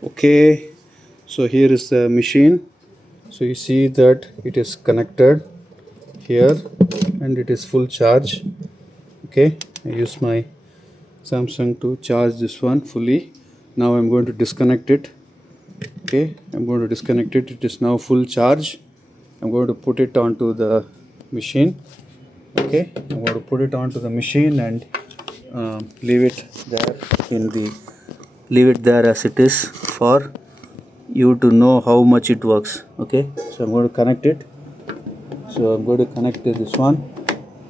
Okay, so here is the machine. So you see that it is connected here and it is full charge. Okay, I use my Samsung to charge this one fully. Now I'm going to disconnect it. Okay, I'm going to disconnect it. It is now full charge. I'm going to put it onto the machine. Okay, I'm going to put it onto the machine and leave it there leave it there as it is for you to know how much it works. Okay, so I'm going to connect it. So I'm going to connect this one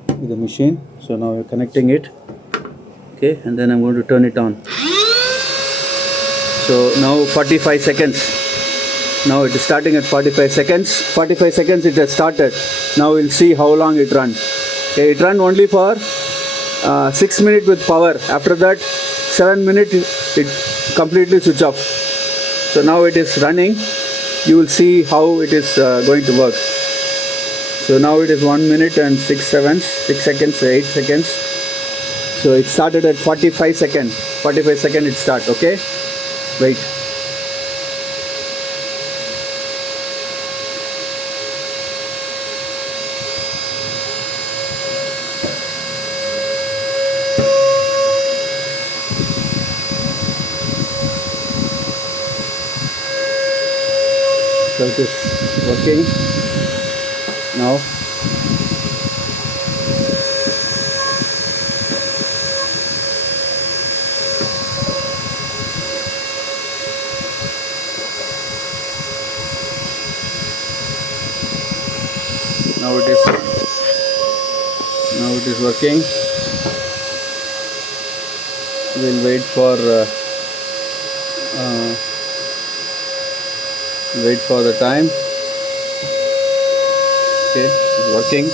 with the machine. So now we're connecting it. Okay, and then I'm going to turn it on. So now 45 seconds. Now it is starting at 45 seconds. 45 seconds it has started. Now we'll see how long it runs. Okay, it ran only for 6 minutes with power. After that 7 minutes it completely switch off. So now it is running. You will see how it is going to work. So now it is 1 minute and 6 seconds, 8 seconds. So it started at 45 seconds. 45 seconds it start. Okay, wait. So it is working now. Now it is working. We'll wait for the time. Okay, it's working.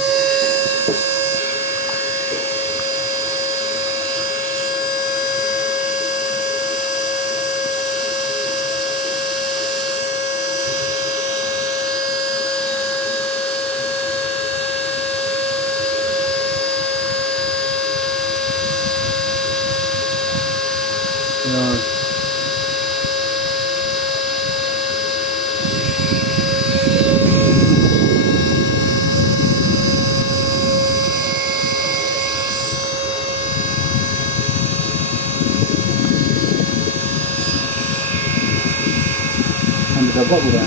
And the bubble.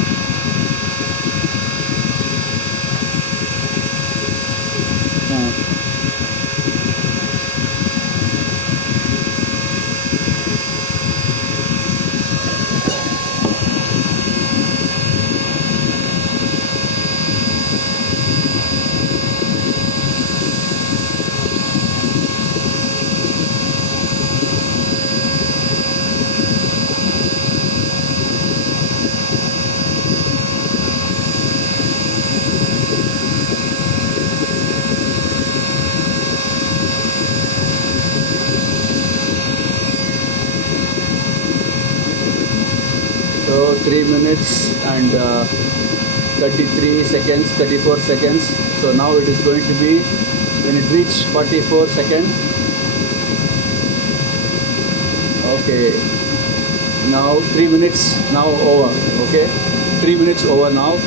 So 3 minutes and 33 seconds, 34 seconds. So now it is going to be, when it reaches 44 seconds. Okay, now 3 minutes now over. Okay, 3 minutes over now.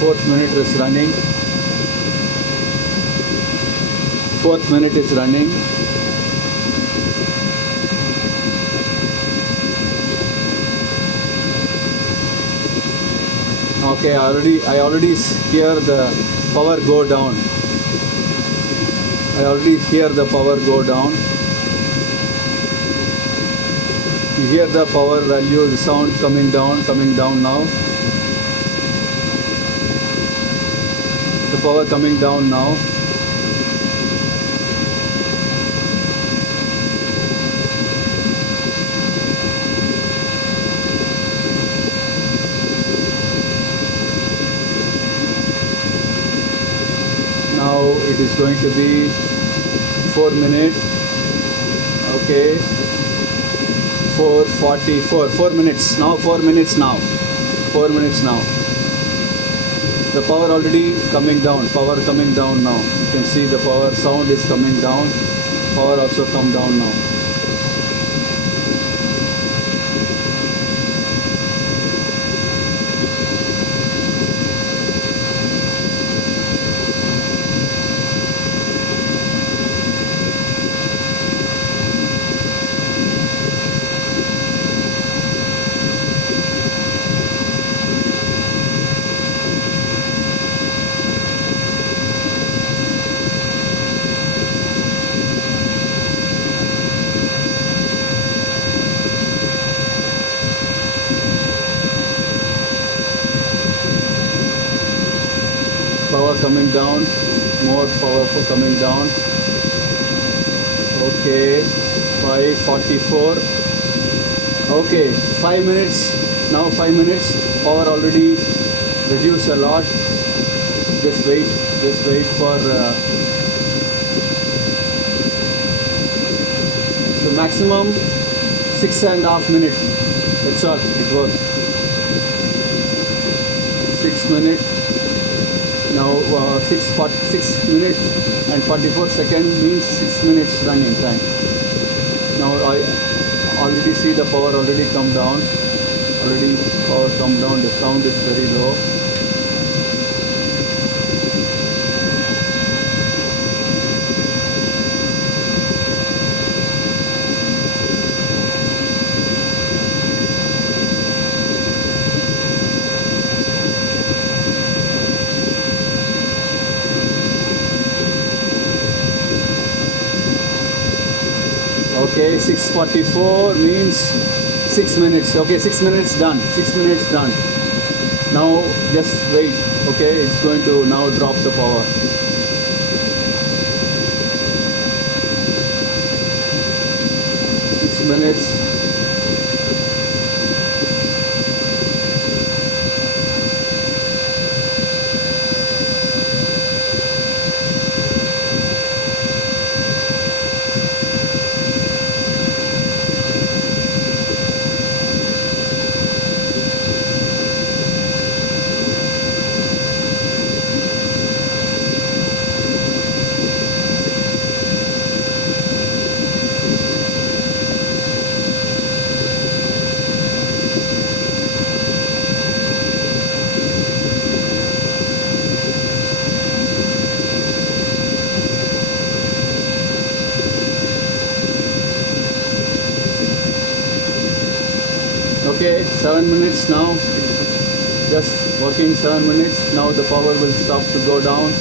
4th minute is running. 4th minute is running. Okay, I already hear the power go down. I already hear the power go down. You hear the power value, the sound coming down now. The power coming down now. Now it is going to be 4 minutes. Okay, 4:44. 4 minutes now. 4 minutes now. 4 minutes now. The power already coming down. Power coming down now. You can see the power sound is coming down. Power also come down now. power coming down, more power coming down. Okay, 5:44. Okay, 5 minutes. Now 5 minutes. Power already reduced a lot. Just wait for the maximum 6.5 minutes. That's all it was. 6 minutes. Now 6 minutes and 44 seconds means 6 minutes running time. Now I already see the power already come down. Already power come down. The sound is very low. Okay, 6:44 means 6 minutes. Okay, 6 minutes done. 6 minutes done. Now just wait. Okay, it's going to now drop the power. 6 minutes. Okay, 7 minutes now. Just working 7 minutes. Now the power will stop to go down.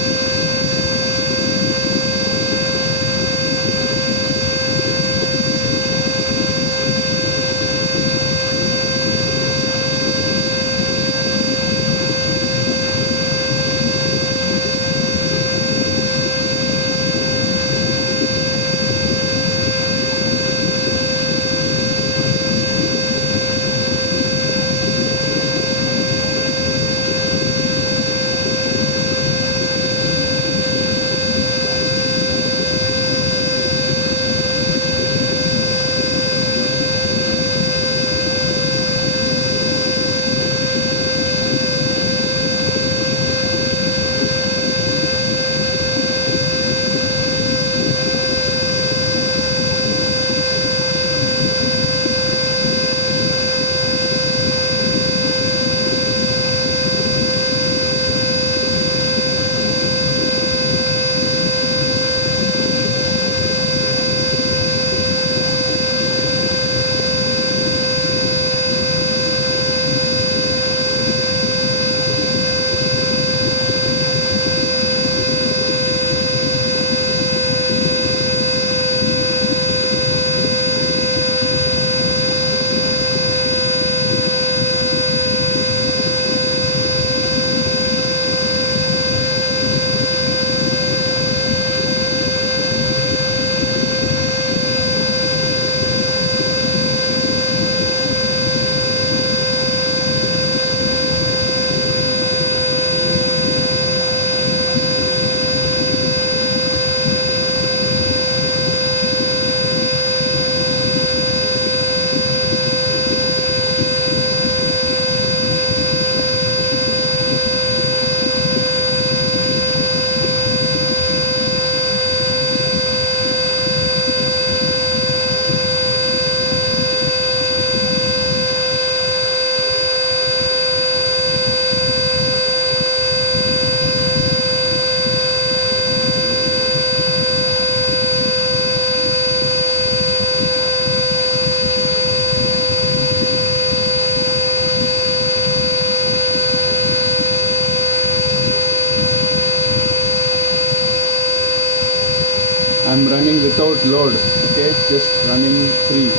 I'm running without load, okay, just running free,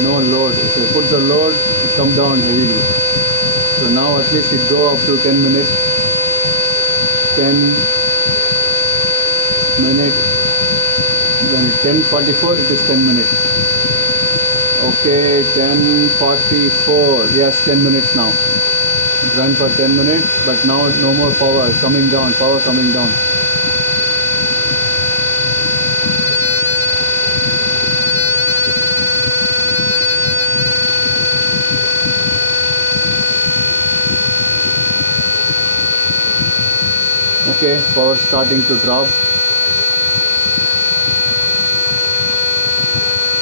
no load. If I put the load, it come down heavily. So now at least it go up to 10 minutes. 10 minutes. When 10:44, it is 10 minutes. Okay, 10:44. Yes, 10 minutes now. It ran for 10 minutes, but now no more power coming down. Power coming down. Okay, power starting to drop.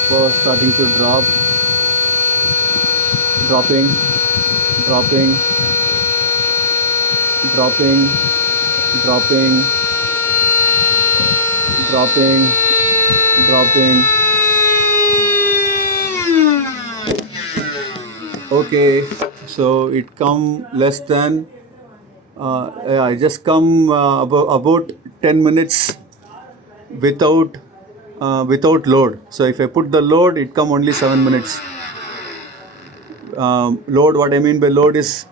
Power starting to drop. Dropping, dropping, dropping, dropping, dropping, dropping. Okay, so it come less than I just come about 10 minutes without without load. So if I put the load, it come only 7 minutes. Load, what I mean by load is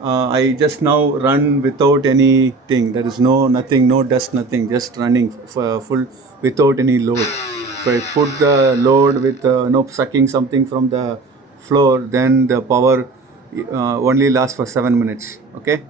I just now run without anything. There is no nothing, no dust, nothing, just running for full without any load. If I put the load with no sucking something from the floor, then the power only lasts for 7 minutes. Okay.